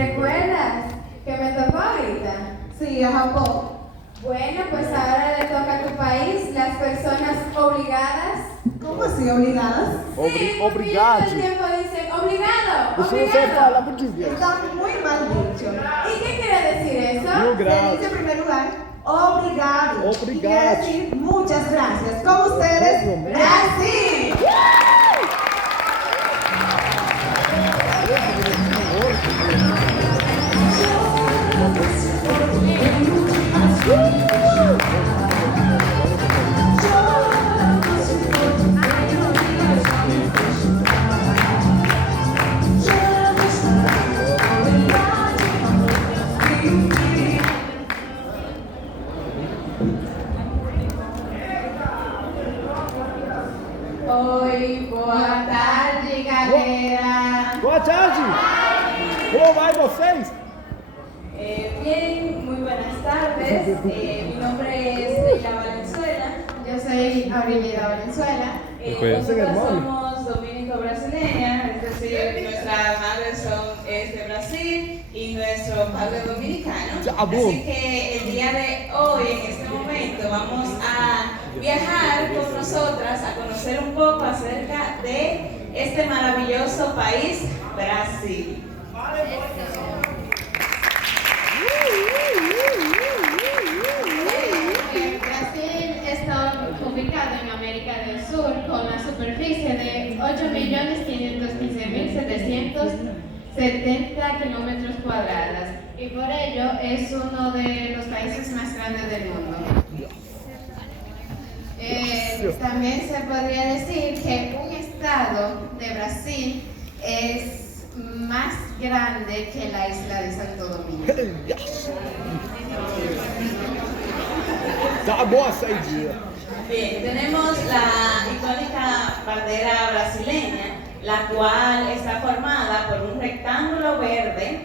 ¿Recuerdas que me tocó ahorita? Sí, a Japón. Bueno, pues ahora le toca a tu país, las personas obligadas. ¿Cómo así, obligadas? Sí, porque Obrigado. todo el tiempo dicen obligado, Você não sabe obligado. falar português. Está muy mal dicho. ¿Y qué quiere decir eso? Mil Se gracias. dice en primer lugar, obrigado. Obrigado. Y quiere decir muchas gracias. Con ustedes, Eso, ¿no? Brasil. Oi, boa tarde, galera. Boa tarde! Como vai vocês? Bien, muy buenas tardes. Mi nombre es Leila Valenzuela. Yo soy Aurelida Valenzuela. conocen, Nosotros hermano? somos dominico-brasileñas, es decir, nuestras madres es de Brasil y nuestro padre dominicano. Ya, boom. Así que el día de hoy, en este momento, vamos a viajar con nosotras a conocer un poco acerca de este maravilloso país, Brasil. Brasil está ubicado en América del Sur con una superficie de 8.515.770 kilómetros cuadrados y por ello es uno de los países más grandes del mundo. También se podría decir que un estado de Brasil es más grande que la isla de Santo Domingo. Tá boa a saidinha. Bien, tenemos la icónica bandera brasileña, la cual está formada por un rectángulo verde,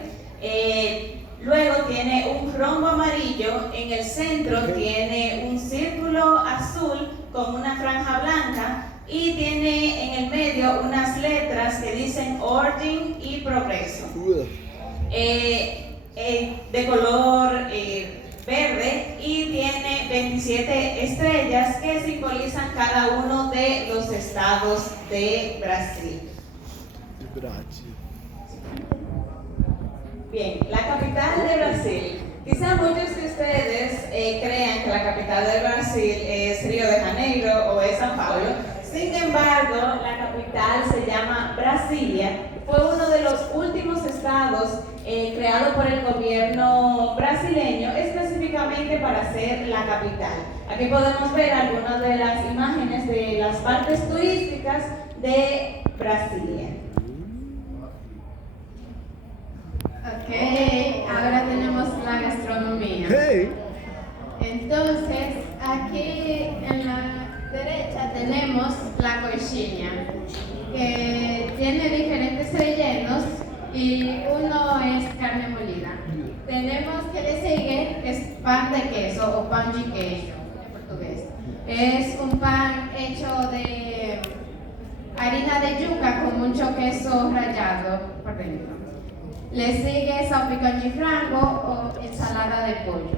luego tiene un rombo amarillo, en el centro tiene un círculo azul con una franja blanca y tiene en el medio unas letras que dicen orden y progreso. De color verde y tiene 27 estrellas que simbolizan cada uno de los estados de Brasil. Bien, la capital de Brasil. Quizá muchos de ustedes crean que la capital de Brasil es Río de Janeiro o es San Paulo. Sin embargo, la capital se llama Brasilia. Fue uno de los últimos estados creado por el gobierno brasileño específicamente para ser la capital. Aquí podemos ver algunas de las imágenes de las partes turísticas de Brasilia. Ok, ahora tenemos la gastronomía. Hey! Entonces, aquí en la derecha tenemos la coxinha, que tiene diferentes rellenos y uno es carne molida. Tenemos que le sigue, que es pan de queso o pan de queijo en portugués. Es un pan hecho de harina de yuca con mucho queso rallado por dentro. Le sigue salpicón de frango o ensalada de pollo.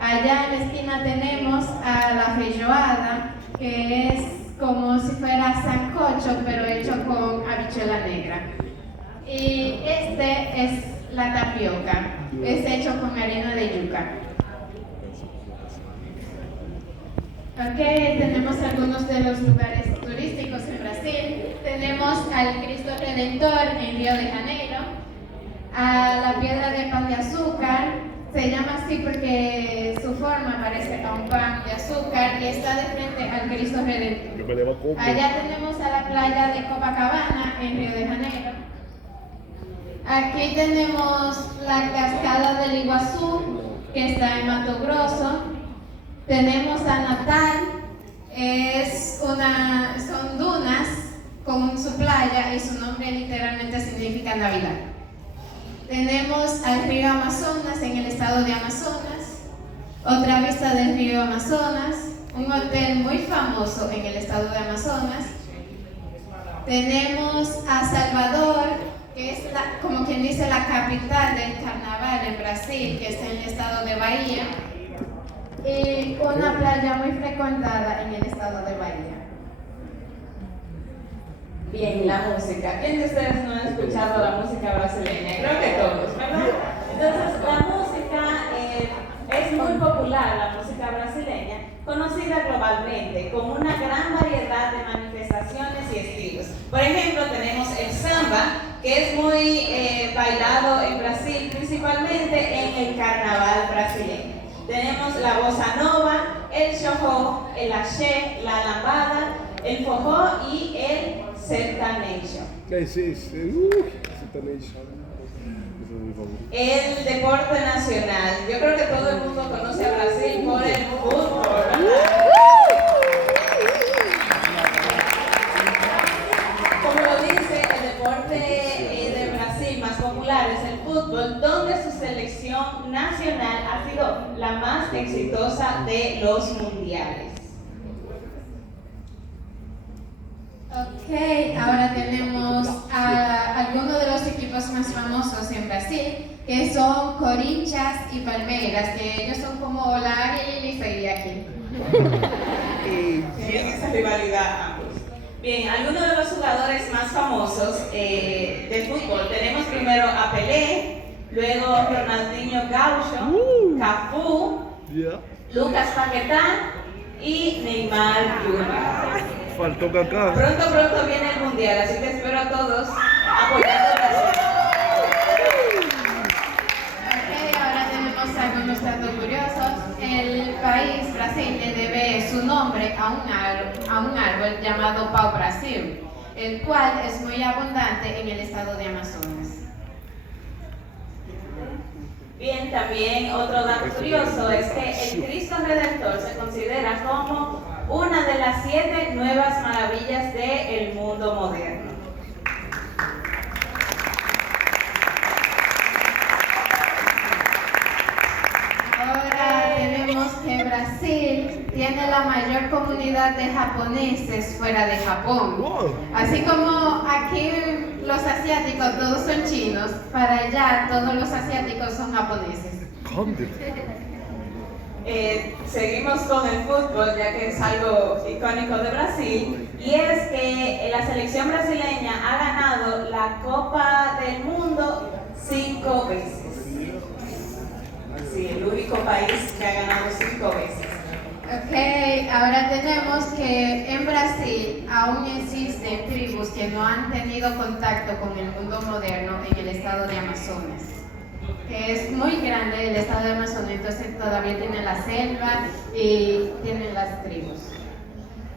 Allá en la esquina tenemos a la feijoada, que es como si fuera sancocho, pero hecho con habichuela negra. Y este es la tapioca, es hecho con harina de yuca. Ok, tenemos algunos de los lugares turísticos en Brasil. Tenemos al Cristo Redentor en Río de Janeiro, a la piedra de pan de azúcar, se llama así porque su forma parece a un pan de azúcar y está de frente al Cristo Redentor. Allá tenemos a la playa de Copacabana en Río de Janeiro. Aquí tenemos la cascada del Iguazú, que está en Mato Grosso. Tenemos a Natal, son dunas con su playa y su nombre literalmente significa Navidad. Tenemos al río Amazonas en el estado de Amazonas, otra vista del río Amazonas, un hotel muy famoso en el estado de Amazonas. Tenemos a Salvador, que es como quien dice la capital del Brasil, que está en el estado de Bahía, y una playa muy frecuentada en el estado de Bahía. Bien, la música. ¿Quién de ustedes no ha escuchado la música brasileña? Creo que todos, ¿verdad? Entonces, la música es muy popular, la música brasileña, conocida globalmente, con una gran variedad de manifestaciones y estilos. Por ejemplo, tenemos el samba, que es muy bailado en Brasil, principalmente en el carnaval brasileño. Tenemos la bossa nova, el chojó, el axé, la lambada, el forró y el sertanejo. Esse sertanejo. El deporte nacional. Yo creo que todo el mundo conoce a Brasil por el fútbol, ¿verdad? Como lo dice, el deporte de Brasil más popular es el fútbol, donde su selección nacional ha sido la más exitosa de los mundiales. Ok, ahora tenemos a algunos de los equipos más famosos en Brasil, que son Corinthians y Palmeiras, que ellos son como la Águila y Licey aquí. Tienen esa rivalidad ambos. Bien, algunos de los jugadores más famosos del fútbol. Tenemos primero a Pelé, luego Ronaldinho Gaúcho, Cafú, Lucas Paquetá y Neymar Jr. Faltou Kaká. Pronto viene el mundial, así que espero a todos apoyando a Brasil. Ok, ahora tenemos algunos datos curiosos. El país, Brasil, le debe su nombre a un árbol llamado pau-brasil, el cual es muy abundante en el estado de Amazonas. Bien, también otro dato curioso es que el Cristo Redentor se considera como una de las 7 nuevas maravillas del mundo moderno. Ahora tenemos que Brasil tiene la mayor comunidad de japoneses fuera de Japón. Así como aquí los asiáticos todos son chinos, para allá todos los asiáticos son japoneses. Seguimos con el fútbol, ya que es algo icónico de Brasil, y es que la selección brasileña ha ganado la Copa del Mundo 5 veces. Sí, el único país que ha ganado 5 veces. Ok, ahora tenemos que en Brasil aún existen tribus que no han tenido contacto con el mundo moderno en el estado de Amazonas, que es muy grande el estado de Amazonas, entonces todavía tienen la selva y tienen las tribus.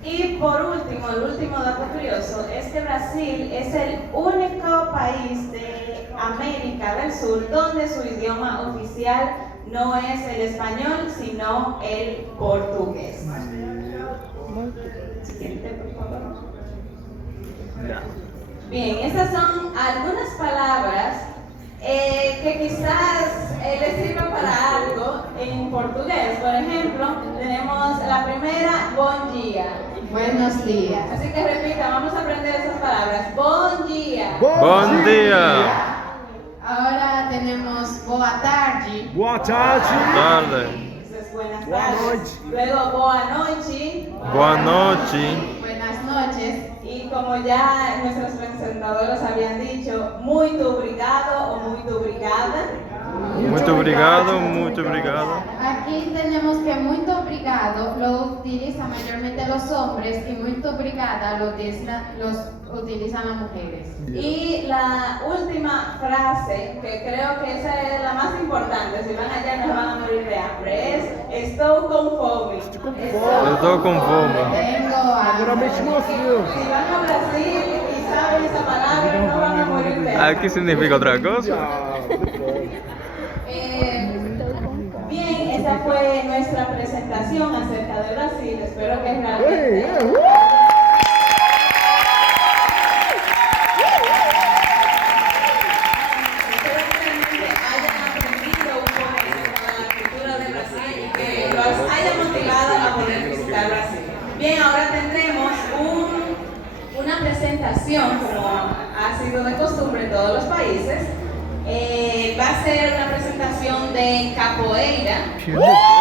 Y por último, el último dato curioso es que Brasil es el único país de América del Sur donde su idioma oficial no es el español, sino el portugués. Siguiente, por favor. Bien, estas son algunas palabras que quizás les sirva para algo en portugués. Por ejemplo, tenemos la primera, bom dia. Buenos días. Así que repita, vamos a aprender esas palabras. Bom dia. Bom dia. Ahora tenemos boa tarde. Boa tarde. Tarde. Eso es buenas Boa tardes. noite. Luego, boa noite. Boa noite. Buenas noches. Y como ya nuestros presentadores habían dicho, muito obrigado o muito obrigada. Muito obrigado, muito obrigado. Aquí tenemos que muito obrigado lo utilizan mayormente los hombres y muito obrigada lo utilizan las mujeres. Y la última frase, que creo que esa es la más importante, si van allá no van a morir de hambre, es estou com fome. Estou com fome. Tengo Agora hambre. mexe no frio. Si van a Brasil y saben esa palabra, no van a morir de hambre. Aqui significa outra coisa? Bien, esa fue nuestra presentación acerca de Brasil. Espero que realmente hayan aprendido un poco acerca de la cultura de Brasil y que los haya motivado a poder visitar Brasil. Bien, ahora tendremos una presentación, como ha sido de costumbre en todos los países. Va a ser una presentación de de capoeira. Que legal.